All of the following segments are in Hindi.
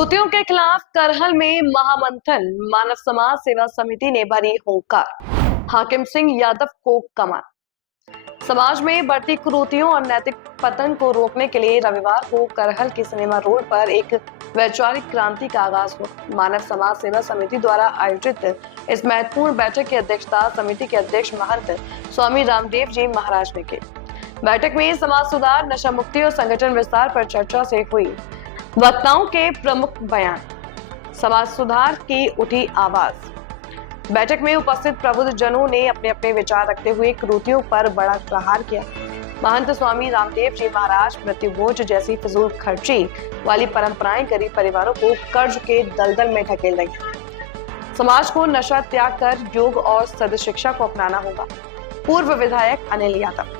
कुरीतियों के खिलाफ करहल में महामंथन, मानव समाज सेवा समिति ने भरी हुंकार, हाकिम सिंह यादव को कमान। समाज में बढ़ती कुरीतियों और नैतिक पतन को रोकने के लिए रविवार को करहल के सिनेमा रोड पर एक वैचारिक क्रांति का आगाज हुआ। मानव समाज सेवा समिति द्वारा आयोजित इस महत्वपूर्ण बैठक की अध्यक्षता समिति के अध्यक्ष महंत स्वामी रामदेव जी महाराज ने की। बैठक में समाज सुधार, नशा मुक्ति और संगठन विस्तार पर चर्चा से हुई। वक्ताओं के प्रमुख बयान, समाज सुधार की उठी आवाज। बैठक में उपस्थित प्रबुद्ध जनों ने अपने अपने विचार रखते हुए कुरीतियों पर बड़ा प्रहार किया। महंत स्वामी रामदेव जी महाराज मृत्यु भोज जैसी फिजूल खर्ची वाली परंपराएं गरीब परिवारों को कर्ज के दलदल में ढकेल रही हैं। समाज को नशा त्याग कर योग और सदशिक्षा को अपनाना होगा। पूर्व विधायक अनिल यादव।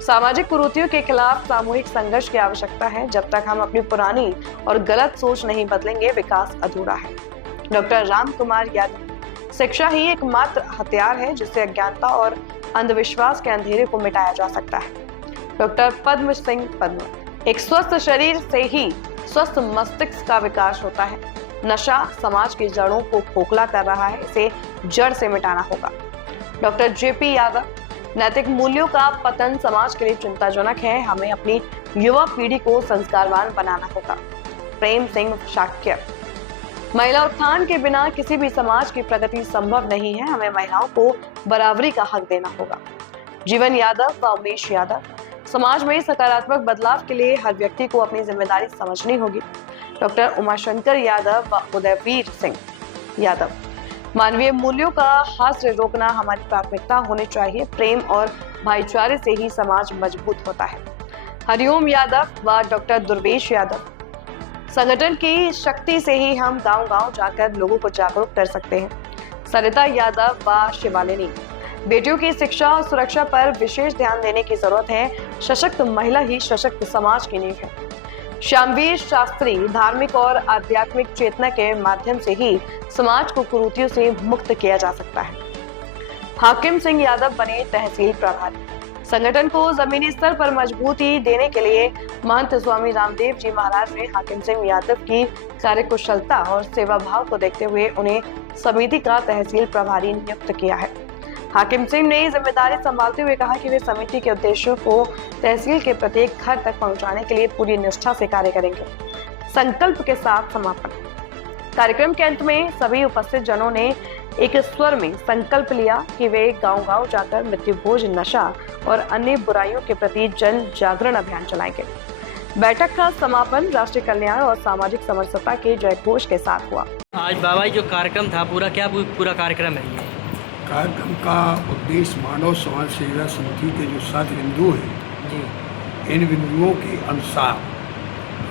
सामाजिक कुरीतियों के खिलाफ सामूहिक संघर्ष की आवश्यकता है। जब तक हम अपनी पुरानी और गलत सोच नहीं बदलेंगे, विकास अधूरा है। डॉक्टर राम कुमार यादव। शिक्षा ही एकमात्र हथियार है जिससे अज्ञानता और अंधविश्वास के अंधेरे को मिटाया जा सकता है। डॉक्टर पद्म सिंह पद्म। एक स्वस्थ शरीर से ही स्वस्थ मस्तिष्क का विकास होता है। नशा समाज की जड़ों को खोखला कर रहा है, इसे जड़ से मिटाना होगा। Doctor JP Yadav. नैतिक मूल्यों का पतन समाज के लिए चिंताजनक है। हमें अपनी युवा पीढ़ी को संस्कारवान बनाना होगा। प्रेम सिंह शाक्य। महिला उत्थान के बिना किसी भी समाज की प्रगति संभव नहीं है। हमें महिलाओं को बराबरी का हक देना होगा। जीवन यादव व उमेश यादव। समाज में सकारात्मक बदलाव के लिए हर व्यक्ति को अपनी जिम्मेदारी समझनी होगी। डॉक्टर उमाशंकर यादव व उदयवीर सिंह यादव। मानवीय मूल्यों का हास्य रोकना हमारी प्राथमिकता होनी चाहिए। प्रेम और भाईचारे से ही समाज मजबूत होता है। हरिओम यादव व डॉक्टर दुर्वेश यादव। संगठन की शक्ति से ही हम गांव-गांव जाकर लोगों को जागरूक कर सकते हैं। सरिता यादव व शिवालिनी। बेटियों की शिक्षा और सुरक्षा पर विशेष ध्यान देने की जरूरत है। सशक्त महिला ही सशक्त समाज की नींव है। श्यामवीर शास्त्री। धार्मिक और आध्यात्मिक चेतना के माध्यम से ही समाज को कुरीतियों से मुक्त किया जा सकता है। हाकिम सिंह यादव बने तहसील प्रभारी। संगठन को जमीनी स्तर पर मजबूती देने के लिए महंत स्वामी रामदेव जी महाराज ने हाकिम सिंह यादव की कार्यकुशलता और सेवा भाव को देखते हुए उन्हें समिति का तहसील प्रभारी नियुक्त किया है। हाकिम सिंह ने जिम्मेदारी संभालते हुए कहा कि वे समिति के उद्देश्यों को तहसील के प्रत्येक घर तक पहुंचाने के लिए पूरी निष्ठा से कार्य करेंगे। संकल्प के साथ समापन। कार्यक्रम के अंत में सभी उपस्थित जनों ने एक स्वर में संकल्प लिया कि वे गांव-गांव जाकर मृत्यु भोज, नशा और अन्य बुराइयों के प्रति जन जागरण अभियान चलाएंगे। बैठक का समापन राष्ट्रीय कल्याण और सामाजिक समरसता के जयघोष के साथ हुआ। आज बाबा जो कार्यक्रम था पूरा कार्यक्रम है ये? कार्यक्रम का उद्देश्य मानव समाज सेवा समिति के जो 7 बिंदु हैं जी, इन बिंदुओं के अनुसार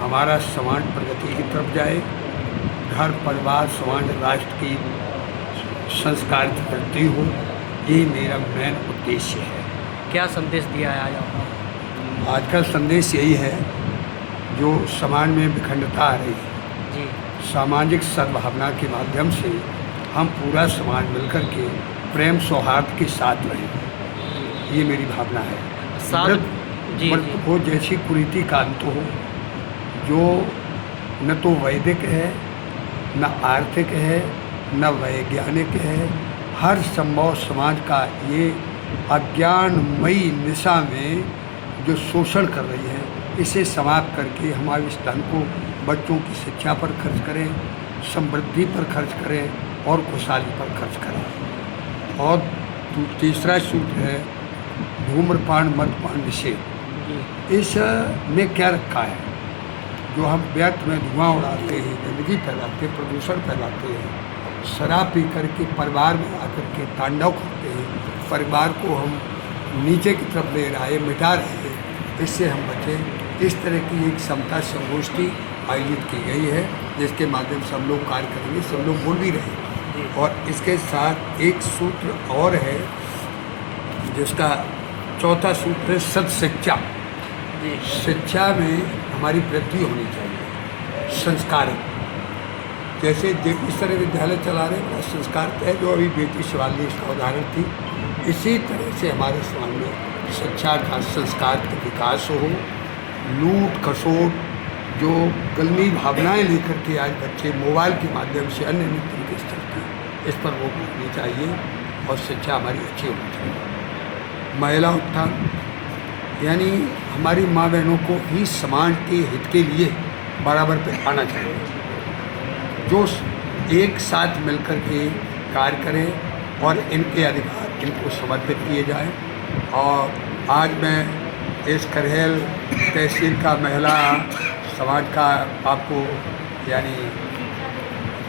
हमारा समाज प्रगति की तरफ जाए। घर, परिवार, समाज, राष्ट्र की संस्कारित वृद्धि हो, ये मेरा मेन उद्देश्य है। क्या संदेश दिया है आज आपने? आज का संदेश यही है, जो समाज में विखंडता आ रही है, जी, सामाजिक सद्भावना के माध्यम से हम पूरा समाज मिलकर के प्रेम सौहार्द के साथ रहें, ये मेरी भावना है। मृत्यु भोज जैसी कुरीति का अंत हो, जो न तो वैदिक है, न आर्थिक है, न वैज्ञानिक है। हर संभव समाज का ये अज्ञानमयी निशा में जो शोषण कर रही है, इसे समाप्त करके हमारे इस धन को बच्चों की शिक्षा पर खर्च करें, समृद्धि पर खर्च करें और खुशहाली पर खर्च करें। और तीसरा सूत्र है धूम्रपान मद्यपान निषेध। इस में क्या रखा है, जो हम व्यर्थ में धुआं उड़ाते हैं, गंदगी फैलाते हैं, प्रदूषण फैलाते हैं, शराब पी करके परिवार में आकर के तांडव करते हैं, परिवार को हम नीचे की तरफ ले रहे, मिटा रहे हैं, इससे हम बचें। इस तरह की एक समता संगोष्ठी आयोजित की गई है, जिसके माध्यम से हम लोग कार्य करेंगे। सब लोग बोल भी रहे हैं। और इसके साथ एक सूत्र और है, जिसका चौथा सूत्र है सत्शिक्षा। शिक्षा में हमारी वृद्धि होनी चाहिए, संस्कार। जैसे जेपी स्तरीय विद्यालय चला रहे हैं, संस्कार है, जो अभी बेटी शिवालिनी इसका उदाहरण थी। इसी तरह से हमारे समाज में शिक्षा का, संस्कार का विकास हो। लूट खसोट, जो कलमी भावनाएं लेकर के आज बच्चे मोबाइल के माध्यम से अन्य अन्य तरीके से चलते हैं, इस पर रोक लगनी चाहिए और शिक्षा हमारी अच्छी होनी चाहिए। महिला उत्थान यानी हमारी माँ बहनों को ही समाज के हित के लिए बराबर पे आना चाहिए, जो एक साथ मिलकर के कार्य करें और इनके अधिकार इनको समर्पित किए जाए। और आज मैं इस करहेल तहसील का महिला समाज का आपको यानी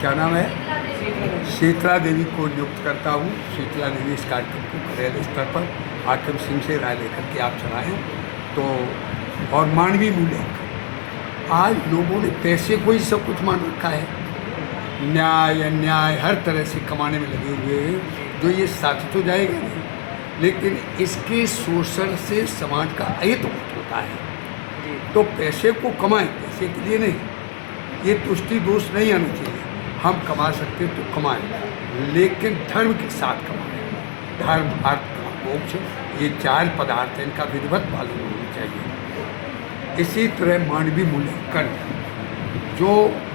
क्या नाम है, शीतला देवी को नियुक्त करता हूँ। शीतला देवी इस कार्यक्रम को करहेल स्तर पर हाकिम सिंह से राय लेकर के आप चलाएँ। तो और मानवीय मूल्य, आज लोगों ने पैसे को ही सब कुछ मान रखा है, न्याय अन्याय हर तरह से कमाने में लगे हुए हैं, जो ये साथ तो जाएगा नहीं, लेकिन इसके शोषण से समाज का अहित होता है। तो पैसे को कमाएं, पैसे के लिए नहीं, ये तुष्टि दोष नहीं आना चाहिए। हम कमा सकते तो कमाएं, लेकिन धर्म के साथ कमाएं। धर्म अर्थ मोक्ष ये 4 पदार्थ हैं, इनका विधिवत पालन होना चाहिए। इसी तरह मानवीय मूल्यांकन, जो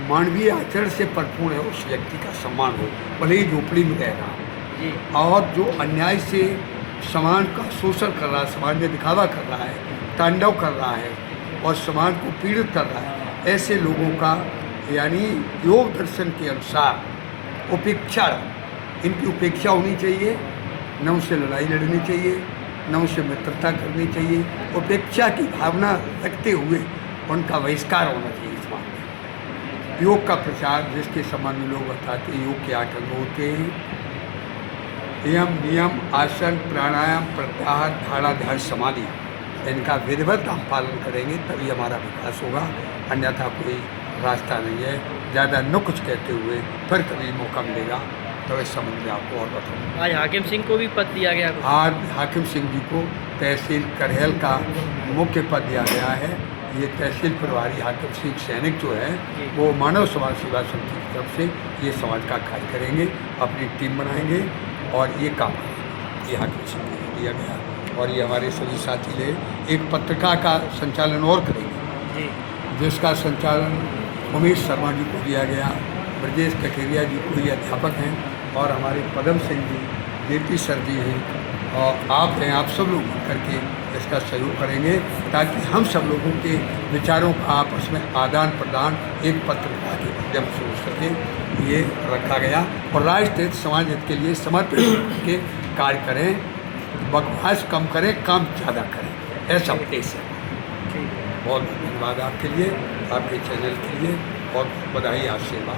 मानवीय आचरण से भरपूर है उस व्यक्ति का सम्मान हो, भले ही झोपड़ी में रह रहा, और जो अन्याय से समाज का शोषण कर रहा है, समाज में दिखावा कर रहा है, तांडव कर रहा है और समाज को पीड़ित कर रहा है, ऐसे लोगों का यानी योग दर्शन के अनुसार उपेक्षा, इनकी उपेक्षा होनी चाहिए, न उनसे लड़ाई लड़नी चाहिए, न उनसे मित्रता करनी चाहिए। उपेक्षा की भावना रखते हुए उनका बहिष्कार होना चाहिए समाज में। योग का प्रचार, जिसके संबंध में लोग बताते हैं योग के 8 अंग होते हैं, यम नियम आसन प्राणायाम प्रत्याहार धारणा ध्यान समाधि, इनका विधिवत हम पालन करेंगे तभी हमारा विकास होगा, अन्यथा कोई रास्ता नहीं है। ज़्यादा न कुछ कहते हुए फिर कभी मौका मिलेगा तो इस संबंध में आपको और बताऊँगा। आज हाकिम सिंह को भी पद दिया गया। आज हाकिम सिंह जी को तहसील करहेल का मुख्य पद दिया गया है। ये तहसील प्रभारी हाकिम सिंह सैनिक जो है वो मानव समाज सेवा समिति की तरफ से ये समाज का कार्य करेंगे, अपनी टीम बनाएंगे और ये काम करेंगे। ये हाकिम सिंह को दिया गया और ये हमारे सभी साथी ले एक पत्रिका का संचालन और करेंगे, जिसका संचालन उमेश शर्मा जी को दिया गया। ब्रजेश ककेरिया जी को ये अध्यापक हैं और हमारे पदम सिंह जी जेपी सर जी हैं और आप हैं, आप सब लोग मिल करके इसका सहयोग करेंगे ताकि हम सब लोगों के विचारों का आपस में आदान प्रदान एक पत्रिका के माध्यम से हो सके। ये रखा गया और राष्ट्र हित समाज हित के लिए समर्पित के कार्य करें, बकवास कम करें, काम ज़्यादा करें, ऐसा उद्देश्य है। बहुत धन्यवाद आपके लिए, आपके चैनल के लिए, और बधाई आशीर्वाद।